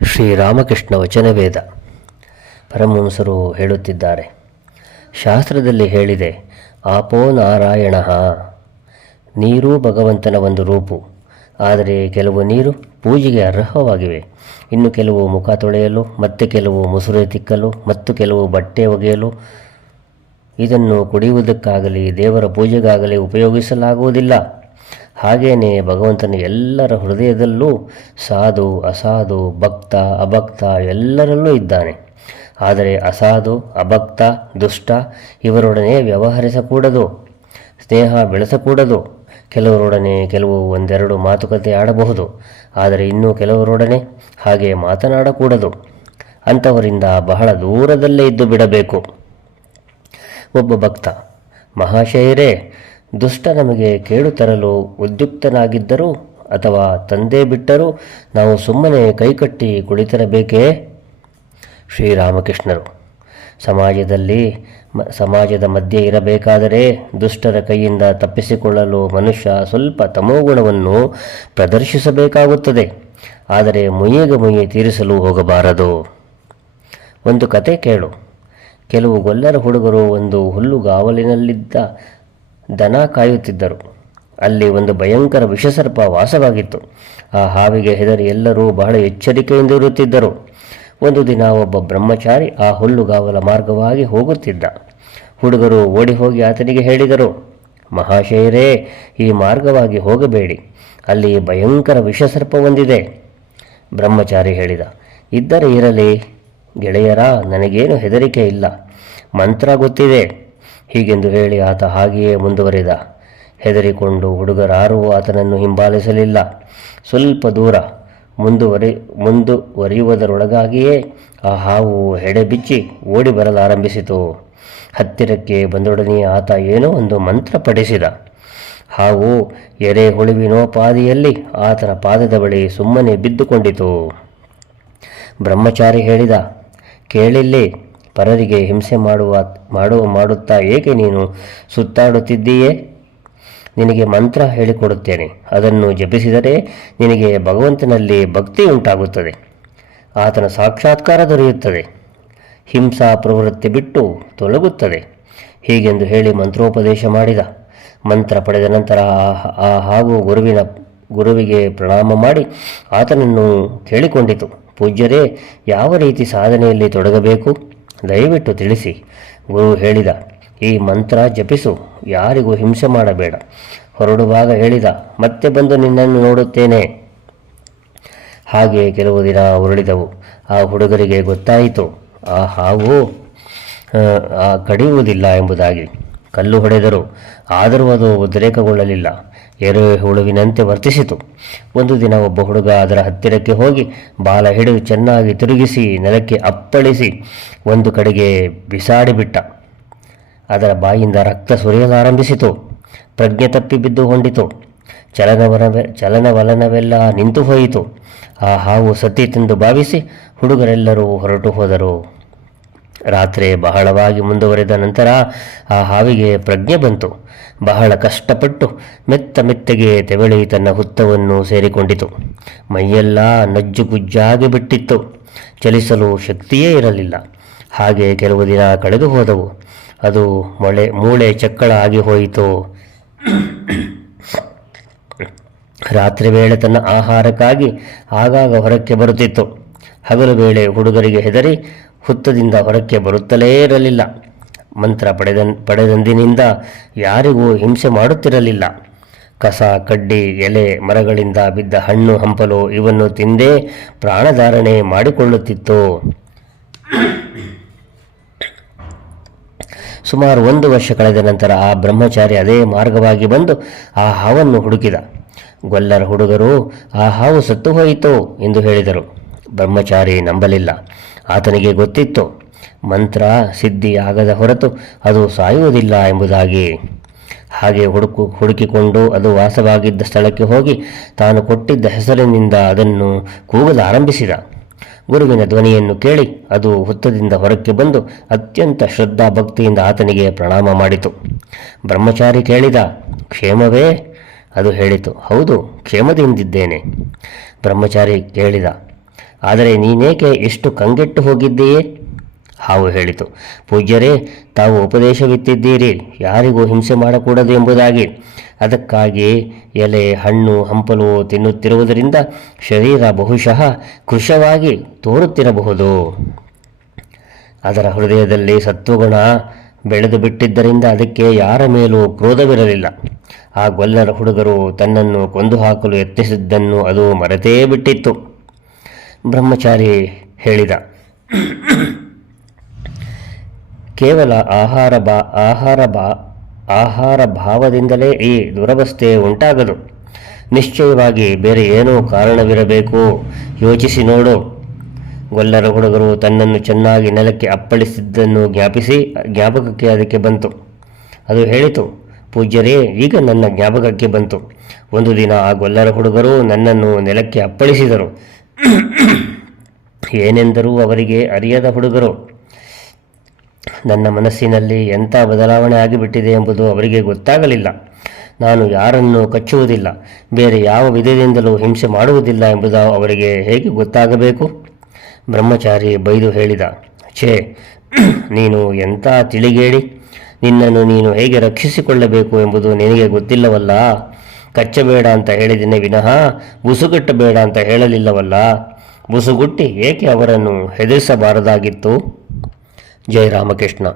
ಶ್ರೀರಾಮಕೃಷ್ಣ ವಚನವೇದ. ಪರಮಹಂಸರು ಹೇಳುತ್ತಿದ್ದಾರೆ, ಶಾಸ್ತ್ರದಲ್ಲಿ ಹೇಳಿದೆ, ಆಪೋ ನಾರಾಯಣ. ನೀರು ಭಗವಂತನ ಒಂದು ರೂಪು. ಆದರೆ ಕೆಲವು ನೀರು ಪೂಜೆಗೆ ಅರ್ಹವಾಗಿವೆ, ಇನ್ನು ಕೆಲವು ಮುಖ ತೊಳೆಯಲು, ಮತ್ತೆ ಕೆಲವು ಮುಸುರೆ ತಿಕ್ಕಲು, ಮತ್ತು ಕೆಲವು ಬಟ್ಟೆ ಒಗೆಯಲು. ಇದನ್ನು ಕುಡಿಯುವುದಕ್ಕಾಗಲಿ ದೇವರ ಪೂಜೆಗಾಗಲಿ ಉಪಯೋಗಿಸಲಾಗುವುದಿಲ್ಲ. ಹಾಗೆಯೇ ಭಗವಂತನ ಎಲ್ಲರ ಹೃದಯದಲ್ಲೂ ಸಾಧು ಅಸಾಧು, ಭಕ್ತ ಅಭಕ್ತ ಎಲ್ಲರಲ್ಲೂ ಇದ್ದಾನೆ. ಆದರೆ ಅಸಾಧು ಅಭಕ್ತ ದುಷ್ಟ ಇವರೊಡನೆ ವ್ಯವಹರಿಸಕೂಡದು, ಸ್ನೇಹ ಬೆಳೆಸಕೂಡದು. ಕೆಲವರೊಡನೆ ಒಂದೆರಡು ಮಾತುಕತೆ ಆಡಬಹುದು, ಆದರೆ ಇನ್ನೂ ಕೆಲವರೊಡನೆ ಹಾಗೆ ಮಾತನಾಡಕೂಡದು. ಅಂಥವರಿಂದ ಬಹಳ ದೂರದಲ್ಲೇ ಇದ್ದು ಬಿಡಬೇಕು. ಒಬ್ಬ ಭಕ್ತ, ಮಹಾಶಯರೇ, ದುಷ್ಟ ನಮಗೆ ಕೇಡು ತರಲು ಉದ್ಯುಕ್ತನಾಗಿದ್ದರೂ ಅಥವಾ ತಂದೆ ಬಿಟ್ಟರೂ ನಾವು ಸುಮ್ಮನೆ ಕೈಕಟ್ಟಿ ಕುಳಿತಿರಬೇಕೇ? ಶ್ರೀರಾಮಕೃಷ್ಣರು, ಸಮಾಜದ ಮಧ್ಯೆ ಇರಬೇಕಾದರೆ ದುಷ್ಟರ ಕೈಯಿಂದ ತಪ್ಪಿಸಿಕೊಳ್ಳಲು ಮನುಷ್ಯ ಸ್ವಲ್ಪ ತಮೋಗುಣವನ್ನು ಪ್ರದರ್ಶಿಸಬೇಕಾಗುತ್ತದೆ. ಆದರೆ ಮುಯ್ಯಿಗೆ ತೀರಿಸಲು ಹೋಗಬಾರದು. ಒಂದು ಕತೆ ಕೇಳು. ಕೆಲವು ಗೊಲ್ಲರ ಹುಡುಗರು ಒಂದು ಹುಲ್ಲುಗಾವಲಿನಲ್ಲಿದ್ದ ದನ ಕಾಯುತ್ತಿದ್ದರು. ಅಲ್ಲಿ ಒಂದು ಭಯಂಕರ ವಿಷಸರ್ಪ ವಾಸವಾಗಿತ್ತು. ಆ ಹಾವಿಗೆ ಹೆದರಿ ಎಲ್ಲರೂ ಬಹಳ ಎಚ್ಚರಿಕೆಯಿಂದ ಇರುತ್ತಿದ್ದರು. ಒಂದು ದಿನ ಒಬ್ಬ ಬ್ರಹ್ಮಚಾರಿ ಆ ಹುಲ್ಲುಗಾವಲ ಮಾರ್ಗವಾಗಿ ಹೋಗುತ್ತಿದ್ದ. ಹುಡುಗರು ಓಡಿ ಹೋಗಿ ಆತನಿಗೆ ಹೇಳಿದರು, ಮಹಾಶಯರೇ, ಈ ಮಾರ್ಗವಾಗಿ ಹೋಗಬೇಡಿ, ಅಲ್ಲಿ ಭಯಂಕರ ವಿಷಸರ್ಪ ಒಂದಿದೆ. ಬ್ರಹ್ಮಚಾರಿ ಹೇಳಿದ, ಇದ್ದರೆ ಇರಲಿ ಗೆಳೆಯರ, ನನಗೇನು ಹೆದರಿಕೆ ಇಲ್ಲ, ಮಂತ್ರ ಗೊತ್ತಿದೆ. ಹೀಗೆಂದು ಹೇಳಿ ಆತ ಹಾಗೆಯೇ ಮುಂದುವರಿದ. ಹೆದರಿಕೊಂಡು ಹುಡುಗರಾರೂ ಆತನನ್ನು ಹಿಂಬಾಲಿಸಲಿಲ್ಲ. ಸ್ವಲ್ಪ ದೂರ ಮುಂದುವರಿಯುವುದರೊಳಗಾಗಿಯೇ ಆ ಹಾವು ಹೆಡೆಬಿಚ್ಚಿ ಓಡಿ ಬರಲಾರಂಭಿಸಿತು. ಹತ್ತಿರಕ್ಕೆ ಬಂದೊಡನೆಯೇ ಆತ ಏನೋ ಒಂದು ಮಂತ್ರ ಪಠಿಸಿದ. ಹಾವು ಎರೆಹುಳುವಿನೋಪಾದಿಯಲ್ಲಿ ಆತನ ಪಾದದ ಬಳಿ ಸುಮ್ಮನೆ ಬಿದ್ದುಕೊಂಡಿತು. ಬ್ರಹ್ಮಚಾರಿ ಹೇಳಿದ, ಕೇಳಿಲ್ಲಿ, ಪರರಿಗೆ ಹಿಂಸೆ ಮಾಡುತ್ತಾ ಏಕೆ ನೀನು ಸುತ್ತಾಡುತ್ತಿದ್ದೀಯೇ? ನಿನಗೆ ಮಂತ್ರ ಹೇಳಿಕೊಡುತ್ತೇನೆ. ಅದನ್ನು ಜಪಿಸಿದರೆ ನಿನಗೆ ಭಗವಂತನಲ್ಲಿ ಭಕ್ತಿ ಉಂಟಾಗುತ್ತದೆ, ಆತನ ಸಾಕ್ಷಾತ್ಕಾರ ದೊರೆಯುತ್ತದೆ, ಹಿಂಸಾ ಪ್ರವೃತ್ತಿ ಬಿಟ್ಟು ತೊಲಗುತ್ತದೆ. ಹೀಗೆಂದು ಹೇಳಿ ಮಂತ್ರೋಪದೇಶ ಮಾಡಿದ. ಮಂತ್ರ ಪಡೆದ ನಂತರ ಆ ಹಾವು ಗುರುವಿಗೆ ಪ್ರಣಾಮ ಮಾಡಿ ಆತನನ್ನು ಕೇಳಿಕೊಂಡಿತು, ಪೂಜ್ಯರೇ, ಯಾವ ರೀತಿ ಸಾಧನೆಯಲ್ಲಿ ತೊಡಗಬೇಕು? ದಯವಿಟ್ಟು ತಿಳಿಸಿ. ಗುರು ಹೇಳಿದ, ಈ ಮಂತ್ರ ಜಪಿಸು, ಯಾರಿಗೂ ಹಿಂಸೆ ಮಾಡಬೇಡ. ಹೊರಡುವಾಗ ಹೇಳಿದ, ಮತ್ತೆ ಬಂದು ನಿನ್ನನ್ನು ನೋಡುತ್ತೇನೆ. ಹಾಗೆ ಕೆಲವು ದಿನ ಉರುಳಿದವು. ಆ ಹುಡುಗರಿಗೆ ಗೊತ್ತಾಯಿತು ಆ ಹಾವು ಕಡಿಯುವುದಿಲ್ಲ ಎಂಬುದಾಗಿ. ಕಲ್ಲು ಹೊಡೆದರು, ಆದರೂ ಅದು ಉದ್ರೇಕಗೊಳ್ಳಲಿಲ್ಲ, ಎರೆಹುಳುವಿನಂತೆ ವರ್ತಿಸಿತು. ಒಂದು ದಿನ ಒಬ್ಬ ಹುಡುಗ ಅದರ ಹತ್ತಿರಕ್ಕೆ ಹೋಗಿ ಬಾಲ ಹಿಡಿದು ಚೆನ್ನಾಗಿ ತಿರುಗಿಸಿ ನೆಲಕ್ಕೆ ಅಪ್ಪಳಿಸಿ ಒಂದು ಕಡೆಗೆ ಬಿಸಾಡಿಬಿಟ್ಟ. ಅದರ ಬಾಯಿಂದ ರಕ್ತ ಸುರಿಯಲಾರಂಭಿಸಿತು. ಪ್ರಜ್ಞೆ ತಪ್ಪಿ ಬಿದ್ದು ಹೊಂದಿತು. ಚಲನವಲನವೆಲ್ಲ ನಿಂತು ಹೋಯಿತು. ಆ ಹಾವು ಸತ್ತಿತೆಂದು ಭಾವಿಸಿ ಹುಡುಗರೆಲ್ಲರೂ ಹೊರಟು ಹೋದರು. ರಾತ್ರಿ ಬಹಳವಾಗಿ ಮುಂದುವರೆದ ನಂತರ ಆ ಹಾವಿಗೆ ಪ್ರಜ್ಞೆ ಬಂತು. ಬಹಳ ಕಷ್ಟಪಟ್ಟು ಮೆತ್ತಗೆ ತೆವಳಿ ತನ್ನ ಹುತ್ತವನ್ನು ಸೇರಿಕೊಂಡಿತು. ಮೈಯೆಲ್ಲ ನಜ್ಜುಗುಜ್ಜಾಗಿ ಬಿಟ್ಟಿತ್ತು. ಚಲಿಸಲು ಶಕ್ತಿಯೇ ಇರಲಿಲ್ಲ. ಹಾಗೆ ಕೆಲವು ದಿನ ಕಳೆದು ಹೋದವು. ಅದು ಮೂಳೆ ಚಕ್ಕಳ ಆಗಿ ಹೋಯಿತು. ರಾತ್ರಿ ವೇಳೆ ತನ್ನ ಆಹಾರಕ್ಕಾಗಿ ಆಗಾಗ ಹೊರಕ್ಕೆ ಬರುತ್ತಿತ್ತು. ಹಗಲು ವೇಳೆ ಹುಡುಗರಿಗೆ ಹೆದರಿ ಹುತ್ತದಿಂದ ಹೊರಕ್ಕೆ ಬರುತ್ತಲೇ ಇರಲಿಲ್ಲ. ಮಂತ್ರ ಪಡೆದಂದಿನಿಂದ ಯಾರಿಗೂ ಹಿಂಸೆ ಮಾಡುತ್ತಿರಲಿಲ್ಲ. ಕಸ, ಕಡ್ಡಿ, ಎಲೆ, ಮರಗಳಿಂದ ಬಿದ್ದ ಹಣ್ಣು ಹಂಪಲು ಇವನ್ನು ತಿಂದೇ ಪ್ರಾಣಧಾರಣೆ ಮಾಡಿಕೊಳ್ಳುತ್ತಿತ್ತು. ಸುಮಾರು 1 ವರ್ಷ ಕಳೆದ ನಂತರ ಆ ಬ್ರಹ್ಮಚಾರಿ ಅದೇ ಮಾರ್ಗವಾಗಿ ಬಂದು ಆ ಹಾವನ್ನು ಹುಡುಕಿದ. ಗೊಲ್ಲರ ಹುಡುಗರು ಆ ಹಾವು ಸತ್ತು ಹೋಯಿತು ಎಂದು ಹೇಳಿದರು. ಬ್ರಹ್ಮಚಾರಿ ನಂಬಲಿಲ್ಲ. ಆತನಿಗೆ ಗೊತ್ತಿತ್ತು, ಮಂತ್ರ ಸಿದ್ಧಿಯಾಗದ ಹೊರತು ಅದು ಸಾಯುವುದಿಲ್ಲ ಎಂಬುದಾಗಿ. ಹಾಗೆ ಹುಡುಕಿಕೊಂಡು ಅದು ವಾಸವಾಗಿದ್ದ ಸ್ಥಳಕ್ಕೆ ಹೋಗಿ ತಾನು ಕೊಟ್ಟಿದ್ದ ಹೆಸರಿನಿಂದ ಅದನ್ನು ಕೂಗಲಾರಂಭಿಸಿದ. ಗುರುವಿನ ಧ್ವನಿಯನ್ನು ಕೇಳಿ ಅದು ಹುತ್ತದಿಂದ ಹೊರಕ್ಕೆ ಬಂದು ಅತ್ಯಂತ ಶ್ರದ್ಧಾ ಭಕ್ತಿಯಿಂದ ಆತನಿಗೆ ಪ್ರಣಾಮ ಮಾಡಿತು. ಬ್ರಹ್ಮಚಾರಿ ಕೇಳಿದ, ಕ್ಷೇಮವೇ? ಅದು ಹೇಳಿತು, ಹೌದು, ಕ್ಷೇಮದಿಂದಿದ್ದೇನೆ. ಬ್ರಹ್ಮಚಾರಿ ಕೇಳಿದ, ಆದರೆ ನೀನೇಕೆ ಎಷ್ಟು ಕಂಗೆಟ್ಟು ಹೋಗಿದ್ದೀಯೇ? ಹಾವು ಹೇಳಿತು, ಪೂಜ್ಯರೇ, ತಾವು ಉಪದೇಶವಿತ್ತಿದ್ದೀರಿ ಯಾರಿಗೂ ಹಿಂಸೆ ಮಾಡಕೂಡದು ಎಂಬುದಾಗಿ. ಅದಕ್ಕಾಗಿ ಎಲೆ ಹಣ್ಣು ಹಂಪಲು ತಿನ್ನುತ್ತಿರುವುದರಿಂದ ಶರೀರ ಬಹುಶಃ ಕೃಶವಾಗಿ ತೋರುತ್ತಿರಬಹುದು. ಅದರ ಹೃದಯದಲ್ಲಿ ಸತ್ವಗುಣ ಬೆಳೆದು ಬಿಟ್ಟಿದ್ದರಿಂದ ಅದಕ್ಕೆ ಯಾರ ಮೇಲೂ ಕ್ರೋಧವಿರಲಿಲ್ಲ. ಆ ಗೊಲ್ಲರ ಹುಡುಗರು ತನ್ನನ್ನು ಕೊಂದು ಹಾಕಲು ಯತ್ನಿಸಿದ್ದನ್ನು ಅದು ಮರೆತೇ ಬಿಟ್ಟಿತ್ತು. ಬ್ರಹ್ಮಚಾರಿ ಹೇಳಿದ, ಕೇವಲ ಆಹಾರ ಭಾವದಿಂದಲೇ ಈ ದುರವಸ್ಥೆ ಉಂಟಾಗದು. ನಿಶ್ಚಯವಾಗಿ ಬೇರೆ ಏನೋ ಕಾರಣವಿರಬೇಕು. ಯೋಚಿಸಿ ನೋಡು. ಗೊಲ್ಲರ ಹುಡುಗರು ತನ್ನನ್ನು ಚೆನ್ನಾಗಿ ನೆಲಕ್ಕೆ ಅಪ್ಪಳಿಸಿದ್ದನ್ನು ಜ್ಞಾಪಕಕ್ಕೆ ಅದಕ್ಕೆ ಬಂತು. ಅದು ಹೇಳಿತು, ಪೂಜ್ಯರೇ, ಈಗ ನನ್ನ ಜ್ಞಾಪಕಕ್ಕೆ ಬಂತು. ಒಂದು ದಿನ ಆ ಗೊಲ್ಲರ ಹುಡುಗರು ನನ್ನನ್ನು ನೆಲಕ್ಕೆ ಅಪ್ಪಳಿಸಿದರು. ಏನೆಂದರೂ ಅವರಿಗೆ ಅರಿಯದ ಹುಡುಗರು. ನನ್ನ ಮನಸ್ಸಿನಲ್ಲಿ ಎಂಥ ಬದಲಾವಣೆ ಆಗಿಬಿಟ್ಟಿದೆ ಎಂಬುದು ಅವರಿಗೆ ಗೊತ್ತಾಗಲಿಲ್ಲ. ನಾನು ಯಾರನ್ನೂ ಕಚ್ಚುವುದಿಲ್ಲ, ಬೇರೆ ಯಾವ ವಿಧದಿಂದಲೂ ಹಿಂಸೆ ಮಾಡುವುದಿಲ್ಲ ಎಂಬುದು ಅವರಿಗೆ ಹೇಗೆ ಗೊತ್ತಾಗಬೇಕು? ಬ್ರಹ್ಮಚಾರಿ ಬೈದು ಹೇಳಿದ, ಛೇ, ನೀನು ಎಂಥ ತಿಳಿಗೇಡಿ! ನಿನ್ನನ್ನು ನೀನು ಹೇಗೆ ರಕ್ಷಿಸಿಕೊಳ್ಳಬೇಕು ಎಂಬುದು ನಿನಗೆ ಗೊತ್ತಿಲ್ಲವಲ್ಲ. ಕಚ್ಚಬೇಡ ಅಂತ ಹೇಳಿದ್ದೇನೆ ವಿನಃ ಬುಸುಗುಟ್ಟಬೇಡ ಅಂತ ಹೇಳಲಿಲ್ಲವಲ್ಲ. ಬುಸುಗುಟ್ಟಿ ಏಕೆ ಅವರನ್ನು ಹೆದರಿಸಬಾರದಾಗಿತ್ತು? ಜೈ ರಾಮಕೃಷ್ಣ.